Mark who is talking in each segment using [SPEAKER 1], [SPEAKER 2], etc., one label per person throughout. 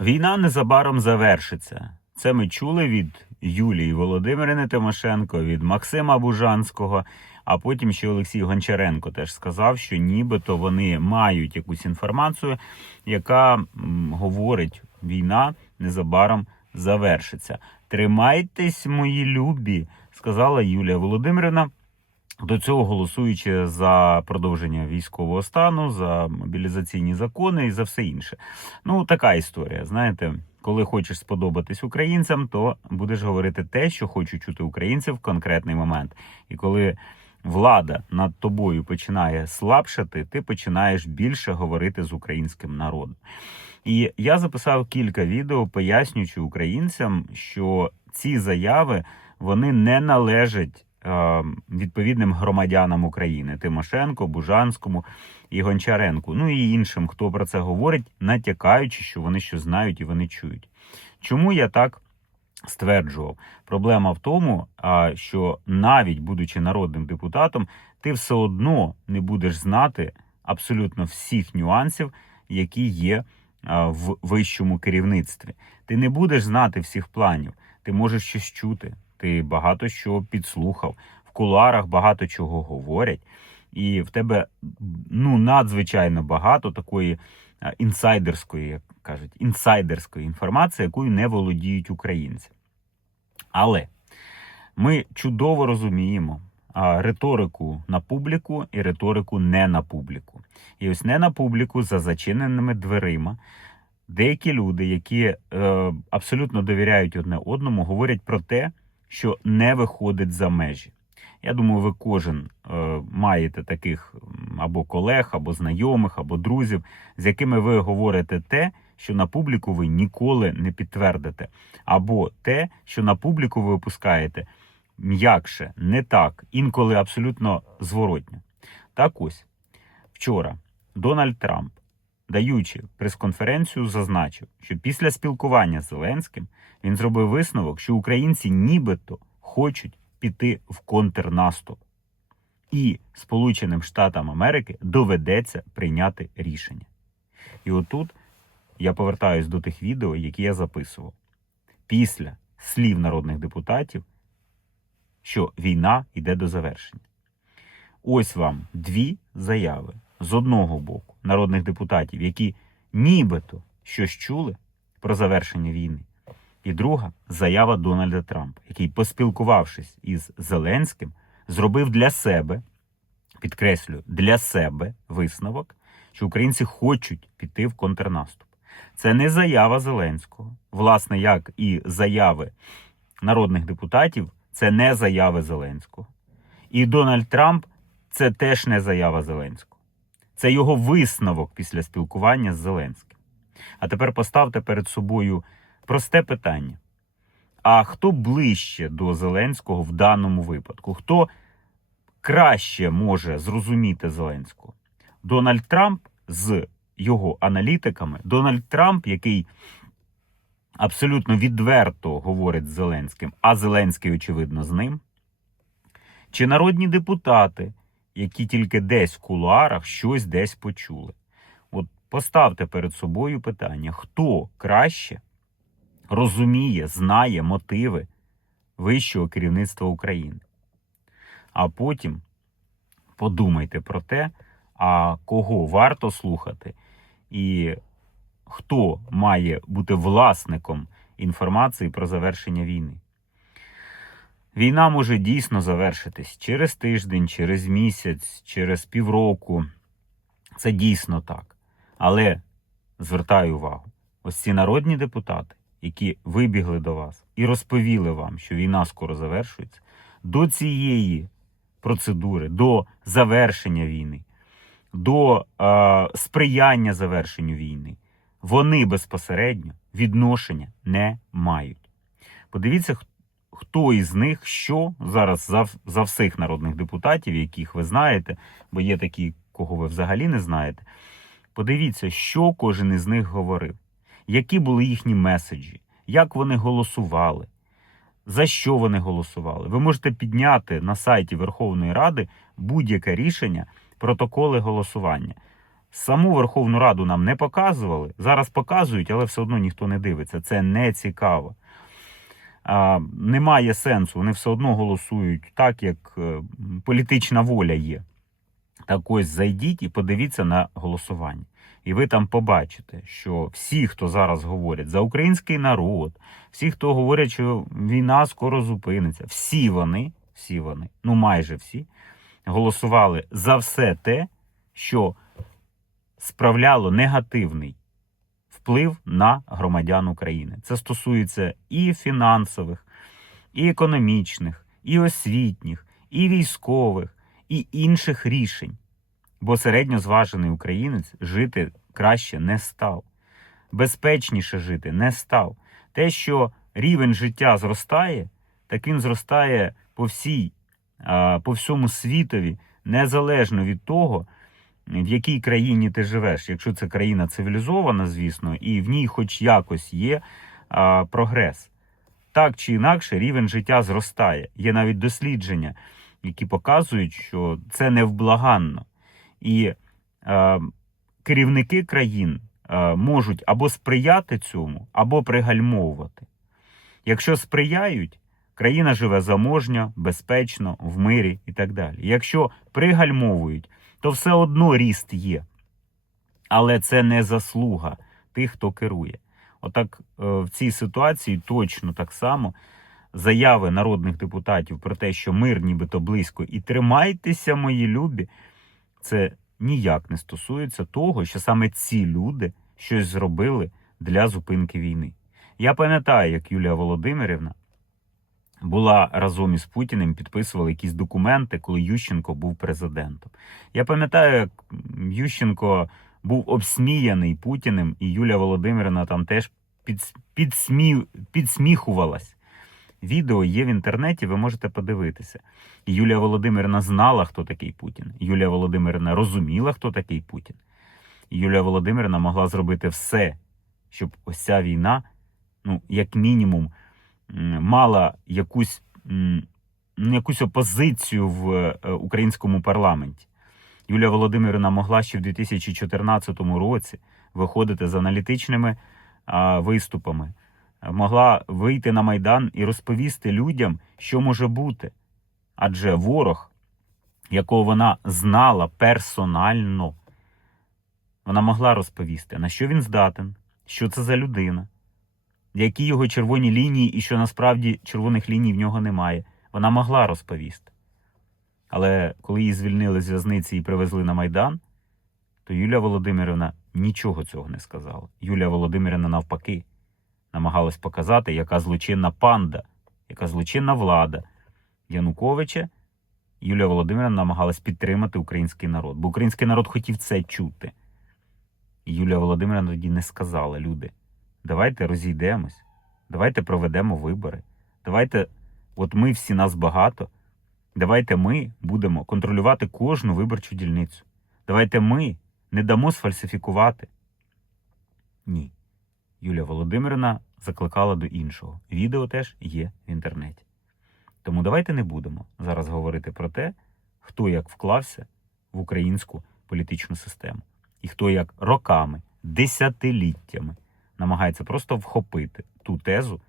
[SPEAKER 1] Війна незабаром завершиться. Це ми чули від Юлії Володимирини Тимошенко, від Максима Бужанського. А потім ще Олексій Гончаренко теж сказав, що нібито вони мають якусь інформацію, яка говорить, війна незабаром завершиться. Тримайтесь, мої любі, сказала Юлія Володимирівна. До цього голосуючи за продовження військового стану, за мобілізаційні закони і за все інше. Ну, така історія. Знаєте, коли хочеш сподобатись українцям, то будеш говорити те, що хочуть чути українці в конкретний момент. І коли влада над тобою починає слабшати, ти починаєш більше говорити з українським народом. І я записав кілька відео, пояснюючи українцям, що ці заяви вони не належать відповідним громадянам України Тимошенко, Бужанському і Гончаренку, ну і іншим, хто про це говорить, натякаючи, що вони що знають і вони чують. Чому я так стверджував? Проблема в тому, що навіть будучи народним депутатом, ти все одно не будеш знати абсолютно всіх нюансів, які є в вищому керівництві. Ти не будеш знати всіх планів. Ти можеш щось чути. Ти багато що підслухав. В кулуарах багато чого говорять, і в тебе ну надзвичайно багато такої інсайдерської, як кажуть, інсайдерської інформації, якою не володіють українці. Але ми чудово розуміємо риторику на публіку і риторику не на публіку. І ось не на публіку за зачиненими дверима. Деякі люди, які е, абсолютно довіряють одне одному, говорять про те, що не виходить за межі. Я думаю, ви кожен е, маєте таких або колег, або знайомих, або друзів, з якими ви говорите те, що на публіку ви ніколи не підтвердите, або те, що на публіку ви випускаєте м'якше, не так, інколи абсолютно зворотньо. Так ось вчора Дональд Трамп, даючи прес-конференцію, зазначив, що після спілкування з Зеленським він зробив висновок, що українці нібито хочуть піти в контрнаступ. І Сполученим Штатам Америки доведеться прийняти рішення. І отут я повертаюсь до тих відео, які я записував. Після слів народних депутатів, що війна йде до завершення. Ось вам дві заяви з одного боку народних депутатів, які нібито щось чули про завершення війни. І друга заява Дональда Трампа, який, поспілкувавшись із Зеленським, зробив для себе, підкреслюю, для себе висновок, що українці хочуть піти в контрнаступ. Це не заява Зеленського, власне, як і заяви народних депутатів, це не заяви Зеленського. І Дональд Трамп це теж не заява Зеленського. Це його висновок після спілкування з Зеленським. А тепер поставте перед собою просте питання: а хто ближче до Зеленського в даному випадку? Хто краще може зрозуміти Зеленського? Дональд Трамп з його аналітиками, Дональд Трамп, який абсолютно відверто говорить з Зеленським, а Зеленський, очевидно, з ним, чи народні депутати, які тільки десь в кулуарах щось десь почули. От поставте перед собою питання, хто краще розуміє, знає мотиви вищого керівництва України. А потім подумайте про те, а кого варто слухати, і хто має бути власником інформації про завершення війни. Війна може дійсно завершитись через тиждень, через місяць, через півроку. Це дійсно так. Але звертаю увагу: ось ці народні депутати, які вибігли до вас і розповіли вам, що війна скоро завершується, до цієї процедури, до завершення війни, до е, сприяння завершенню війни, вони безпосередньо відношення не мають. Подивіться, х- хто із них що зараз за, за всіх народних депутатів, яких ви знаєте, бо є такі, кого ви взагалі не знаєте. Подивіться, що кожен із них говорив, які були їхні меседжі, як вони голосували, за що вони голосували. Ви можете підняти на сайті Верховної Ради будь-яке рішення, протоколи голосування. Саму Верховну Раду нам не показували. Зараз показують, але все одно ніхто не дивиться. Це не цікаво. Немає сенсу. Вони все одно голосують так, як е, політична воля є. Так ось зайдіть і подивіться на голосування. І ви там побачите, що всі, хто зараз говорять за український народ, всі, хто говорять, що війна скоро зупиниться, всі вони, всі вони, ну майже всі, голосували за все те, що справляло негативний вплив на громадян України. Це стосується і фінансових, і економічних, і освітніх, і військових, і інших рішень. Бо середньозважений українець жити краще не став, безпечніше жити не став. Те, що рівень життя зростає, так він зростає по всій, по всьому світові, незалежно від того, в якій країні ти живеш. Якщо це країна цивілізована, звісно, і в ній хоч якось є а, прогрес. Так чи інакше, рівень життя зростає. Є навіть дослідження, які показують, що це невблаганно. І е, керівники країн е, можуть або сприяти цьому, або пригальмовувати. Якщо сприяють, країна живе заможньо, безпечно, в мирі і так далі. Якщо пригальмовують, то все одно ріст є. Але це не заслуга тих, хто керує. Отак е, в цій ситуації точно так само заяви народних депутатів про те, що мир нібито близько, і тримайтеся, мої любі, це ніяк не стосується того, що саме ці люди щось зробили для зупинки війни. Я пам'ятаю, як Юлія Володимирівна була разом із Путіним, підписувала якісь документи, коли Ющенко був президентом. Я пам'ятаю, як Ющенко був обсміяний Путіним, і Юлія Володимирівна там теж підс- підсмі... підсміхувалась. Відео є в інтернеті, ви можете подивитися. Юлія Володимирівна знала, хто такий Путін. Юлія Володимирівна розуміла, хто такий Путін. Юлія Володимирівна могла зробити все, щоб ось ця війна, ну, як мінімум, мала якусь, ну, якусь опозицію в е, українському парламенті. Юлія Володимирівна могла ще в 2014 році виходити з аналітичними виступами, могла вийти на Майдан і розповісти людям, що може бути. Адже ворог, якого вона знала персонально, вона могла розповісти, на що він здатен, що це за людина, які його червоні лінії, і що насправді червоних ліній в нього немає. Вона могла розповісти. Але коли її звільнили з в'язниці і привезли на Майдан, то Юлія Володимирівна нічого цього не сказала. Юлія Володимирівна, навпаки, намагалась показати, яка злочинна панда, яка злочинна влада Януковича. Юлія Володимирівна намагалась підтримати український народ, бо український народ хотів це чути. І Юлія Володимирівна тоді не сказала: люди, давайте розійдемось, давайте проведемо вибори. Давайте, от ми всі нас багато. Давайте ми будемо контролювати кожну виборчу дільницю. Давайте ми не дамо сфальсифікувати. Ні. Юлія Володимирівна закликала до іншого. Відео теж є в інтернеті. Тому давайте не будемо зараз говорити про те, хто як вклався в українську політичну систему, і хто як роками, десятиліттями намагається просто вхопити ту тезу,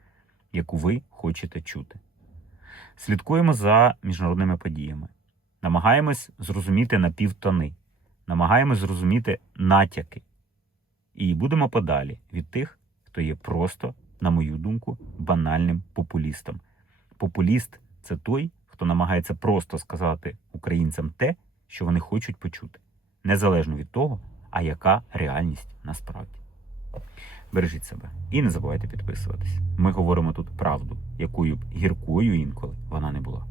[SPEAKER 1] яку ви хочете чути. Слідкуємо за міжнародними подіями, намагаємось зрозуміти напівтони, намагаємось зрозуміти натяки. І будемо подалі від тих, хто є просто, на мою думку, банальним популістом. Популіст це той, хто намагається просто сказати українцям те, що вони хочуть почути, незалежно від того, а яка реальність насправді. Бережіть себе і не забувайте підписуватись. Ми говоримо тут правду, якою б гіркою інколи вона не була.